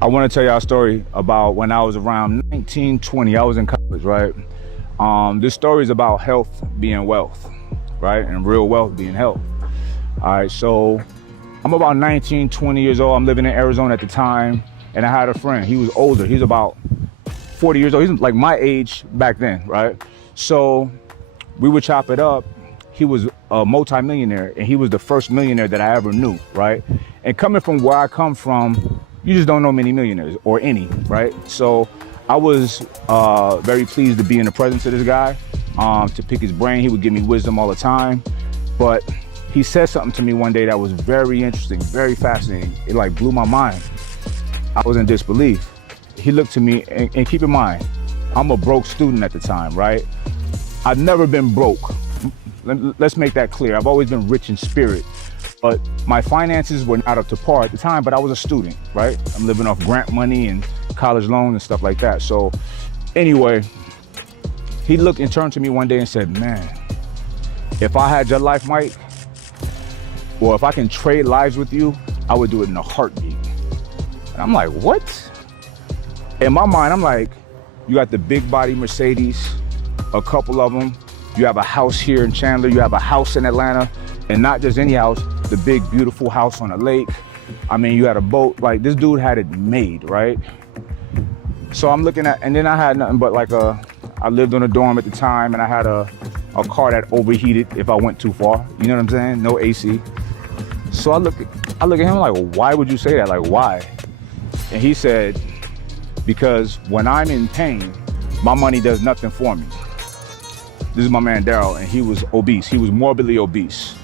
I want to tell y'all a story about when I was around 19, 20. I was in college, right? This story is about health being wealth, right? And real wealth being health. All right, so I'm about 19, 20 years old. I'm living in Arizona at the time, and I had a friend. He was older. He's about 40 years old. He's like my age back then, right? So we would chop it up. He was a multimillionaire, and he was the first millionaire that I ever knew, right? And coming from where I come from, you just don't know many millionaires or any, right? So I was very pleased to be in the presence of this guy, to pick his brain. He would give me wisdom all the time. But he said something to me one day that was very interesting, very fascinating. It like blew my mind. I was in disbelief. He looked to me, and keep in mind, I'm a broke student at the time, right? I've never been broke. Let's make that clear. I've always been rich in spirit, but my finances were not up to par at the time, but I was a student, right? I'm living off grant money and college loans and stuff like that. So anyway, he looked and turned to me one day and said, man, if I had your life, Mike, or if I can trade lives with you, I would do it in a heartbeat. And I'm like, what? In my mind, I'm like, you got the big body Mercedes, a couple of them. You have a house here in Chandler, you have a house in Atlanta, and not just any house, the big, beautiful house on a lake. I mean, you had a boat. Like, this dude had it made, right? So I'm looking at, and then I had nothing but like I lived on a dorm at the time, and I had a car that overheated if I went too far. You know what I'm saying? No AC. So I look at him like, well, why would you say that? Like, why? And he said, because when I'm in pain, my money does nothing for me. This is my man Daryl, and he was obese. He was morbidly obese.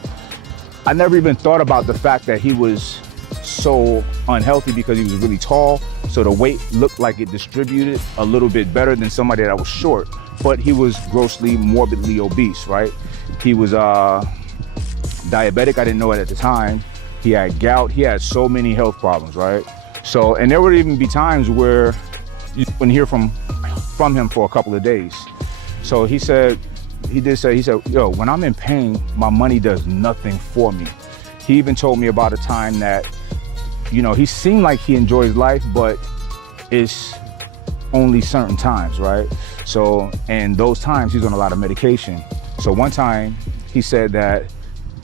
I never even thought about the fact that he was so unhealthy because he was really tall, so the weight looked like it distributed a little bit better than somebody that was short, but he was grossly morbidly obese, right? He was diabetic. I didn't know it at the time. He had gout. He had so many health problems, right? So, and there would even be times where you wouldn't hear from him for a couple of days. So he said, yo, when I'm in pain, my money does nothing for me. He even told me about a time that, you know, he seemed like he enjoys life, but it's only certain times, right? So, and those times he's on a lot of medication. So one time he said that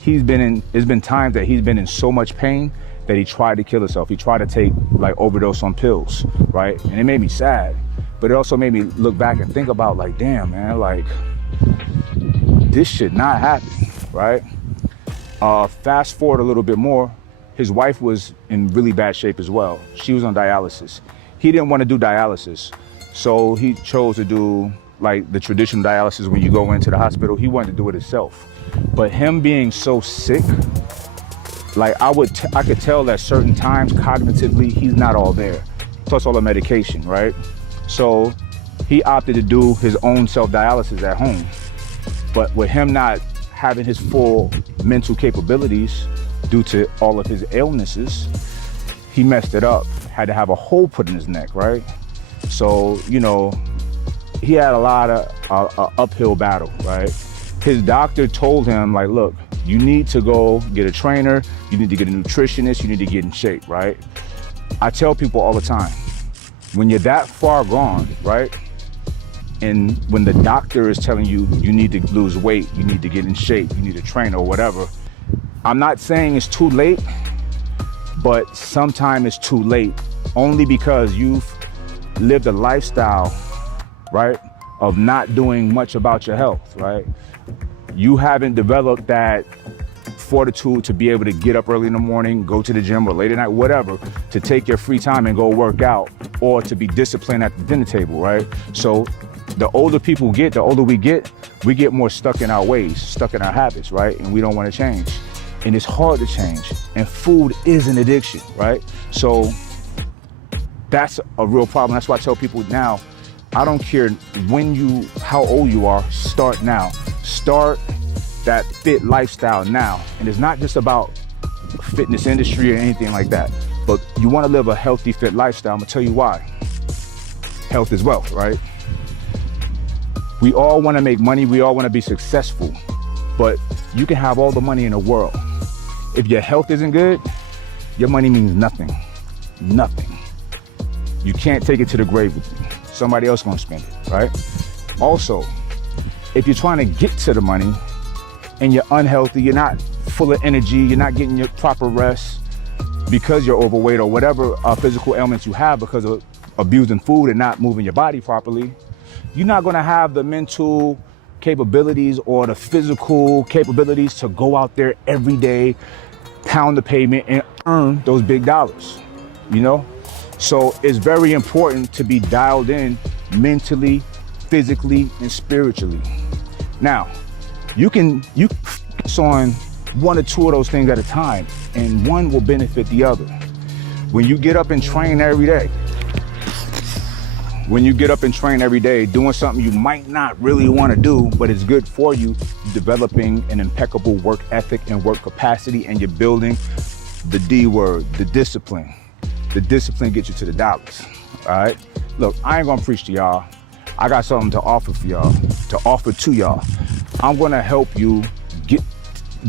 there's been times that he's been in so much pain that he tried to kill himself. He tried to take like overdose on pills, right? And it made me sad, but it also made me look back and think about like, damn, man, like, this should not happen, right? Fast forward a little bit more, his wife was in really bad shape as well. She was on dialysis. He didn't want to do dialysis, so he chose to do like the traditional dialysis when you go into the hospital. He wanted to do it himself. But him being so sick, like I could tell that certain times cognitively, he's not all there, plus all the medication, right? So he opted to do his own self-dialysis at home. But with him not having his full mental capabilities due to all of his illnesses, he messed it up, had to have a hole put in his neck, right? So, you know, he had a lot of uphill battle, right? His doctor told him, like, look, you need to go get a trainer, you need to get a nutritionist, you need to get in shape, right? I tell people all the time, when you're that far gone, right? And when the doctor is telling you, you need to lose weight, you need to get in shape, you need a trainer or whatever, I'm not saying it's too late, but sometimes it's too late only because you've lived a lifestyle, right, of not doing much about your health, right? You haven't developed that fortitude to be able to get up early in the morning, go to the gym or late at night, whatever, to take your free time and go work out, or to be disciplined at the dinner table, right? So the older people get, the older we get more stuck in our ways, stuck in our habits, right? And we don't want to change. And it's hard to change. And food is an addiction, right? So that's a real problem. That's why I tell people now, I don't care how old you are, start now. Start that fit lifestyle now. And it's not just about the fitness industry or anything like that, but you want to live a healthy, fit lifestyle. I'm gonna tell you why. Health is wealth, right? We all want to make money, we all want to be successful, but you can have all the money in the world. If your health isn't good, your money means nothing, nothing. You can't take it to the grave with you. Somebody else gonna spend it, right? Also, if you're trying to get to the money and you're unhealthy, you're not full of energy, you're not getting your proper rest because you're overweight or whatever physical ailments you have because of abusing food and not moving your body properly, you're not gonna have the mental capabilities or the physical capabilities to go out there every day, pound the pavement and earn those big dollars, you know? So it's very important to be dialed in mentally, physically, and spiritually. Now, you can focus on one or two of those things at a time, and one will benefit the other. When you get up and train every day, doing something you might not really want to do, but it's good for you, developing an impeccable work ethic and work capacity, and you're building the D word, the discipline. The discipline gets you to the dollars, all right? Look, I ain't gonna preach to y'all. I got something to offer for y'all, to y'all. I'm gonna help you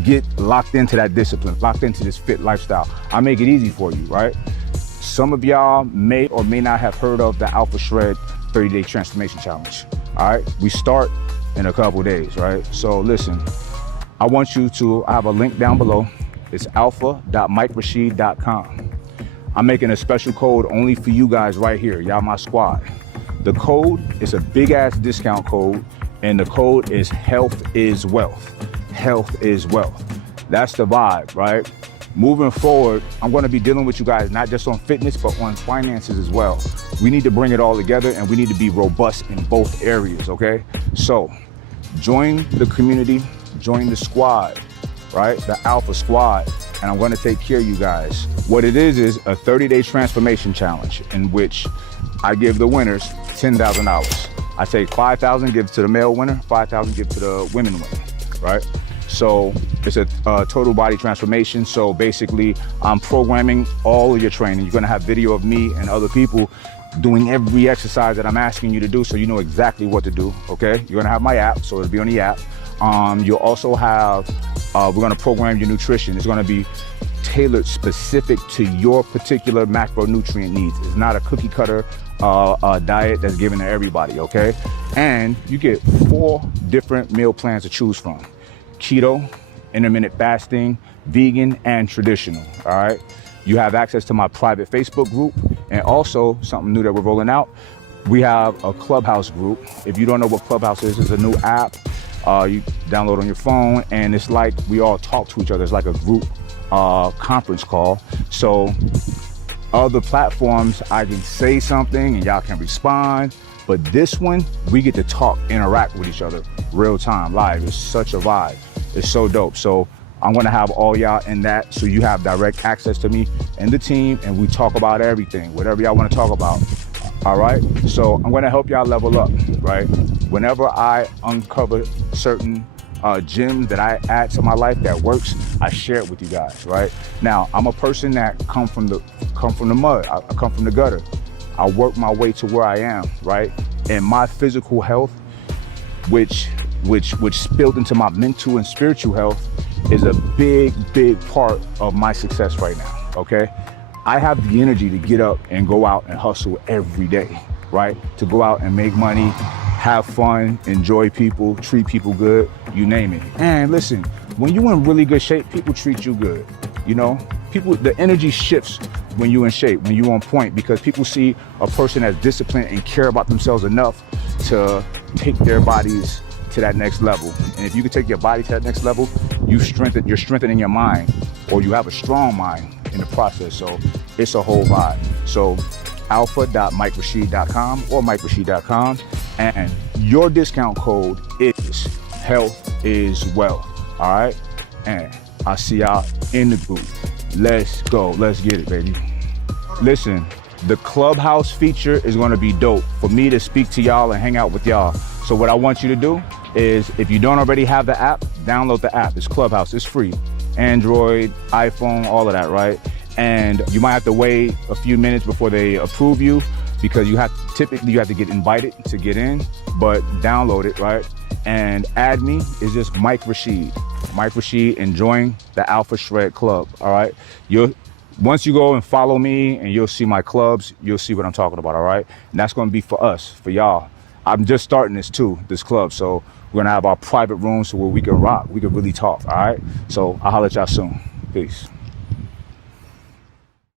get locked into that discipline, locked into this fit lifestyle. I make it easy for you, right? Some of y'all may or may not have heard of the Alpha Shred 30-Day Transformation Challenge, all right? We start in a couple days, right? So listen, I want you to, I have a link down below. It's alpha.mikerashid.com. I'm making a special code only for you guys right here, y'all my squad. The code is a big ass discount code, and the code is health is wealth. Health is wealth. That's the vibe, right? Moving forward, I'm gonna be dealing with you guys, not just on fitness, but on finances as well. We need to bring it all together, and we need to be robust in both areas, okay? So, join the community, join the squad, right? The Alpha Squad, and I'm gonna take care of you guys. What it is a 30-day transformation challenge in which I give the winners $10,000. I take 5,000, give to the male winner, 5,000, give to the women winner, right? So it's a total body transformation. So basically, I'm programming all of your training. You're gonna have video of me and other people doing every exercise that I'm asking you to do, so you know exactly what to do, okay? You're gonna have my app, so it'll be on the app. You'll also have, we're gonna program your nutrition. It's gonna be tailored specific to your particular macronutrient needs. It's not a cookie cutter diet that's given to everybody, okay? And you get 4 different meal plans to choose from: keto, intermittent fasting, vegan, and traditional, all right? You have access to my private Facebook group, and also something new that we're rolling out. We have a Clubhouse group. If you don't know what Clubhouse is, it's a new app you download on your phone, and it's like we all talk to each other. It's like a group conference call. So other platforms, I can say something and y'all can respond, but this one, we get to talk, interact with each other real time, live. It's such a vibe. It's so dope. So I'm gonna have all y'all in that, so you have direct access to me and the team, and we talk about everything, whatever y'all wanna talk about, all right? So I'm gonna help y'all level up, right? Whenever I uncover certain gems that I add to my life that works, I share it with you guys, right? Now, I'm a person that come from the mud, I come from the gutter. I work my way to where I am, right? And my physical health, which spilled into my mental and spiritual health, is a big part of my success right now, okay? I have the energy to get up and go out and hustle every day, right? To go out and make money, have fun, enjoy people, treat people good, you name it. And listen, when you're in really good shape, people treat you good, you know? The energy shifts when you're in shape, when you're on point, because people see a person that's disciplined and care about themselves enough to take their bodies to that next level. And if you can take your body to that next level, you're strengthening your mind, or you have a strong mind in the process. So it's a whole vibe. So alpha.mikerashid.com or mikerashid.com, and your discount code is health is wealth, all right? And I'll see y'all in the group. Let's go, let's get it, baby. Listen, the Clubhouse feature is gonna be dope for me to speak to y'all and hang out with y'all. So what I want you to do is, if you don't already have the app, download the app. It's Clubhouse, it's free. Android, iPhone, all of that, right? And you might have to wait a few minutes before they approve you, because typically you have to get invited to get in, but download it, right? And add me is just Mike Rashid. Mike Rashid, enjoying the Alpha Shred Club, all right? Once you go and follow me and you'll see my clubs, you'll see what I'm talking about, all right? And that's going to be for us, for y'all. I'm just starting this too, this club. So we're going to have our private rooms so where we can rock. We can really talk, all right? So I'll holler at y'all soon. Peace.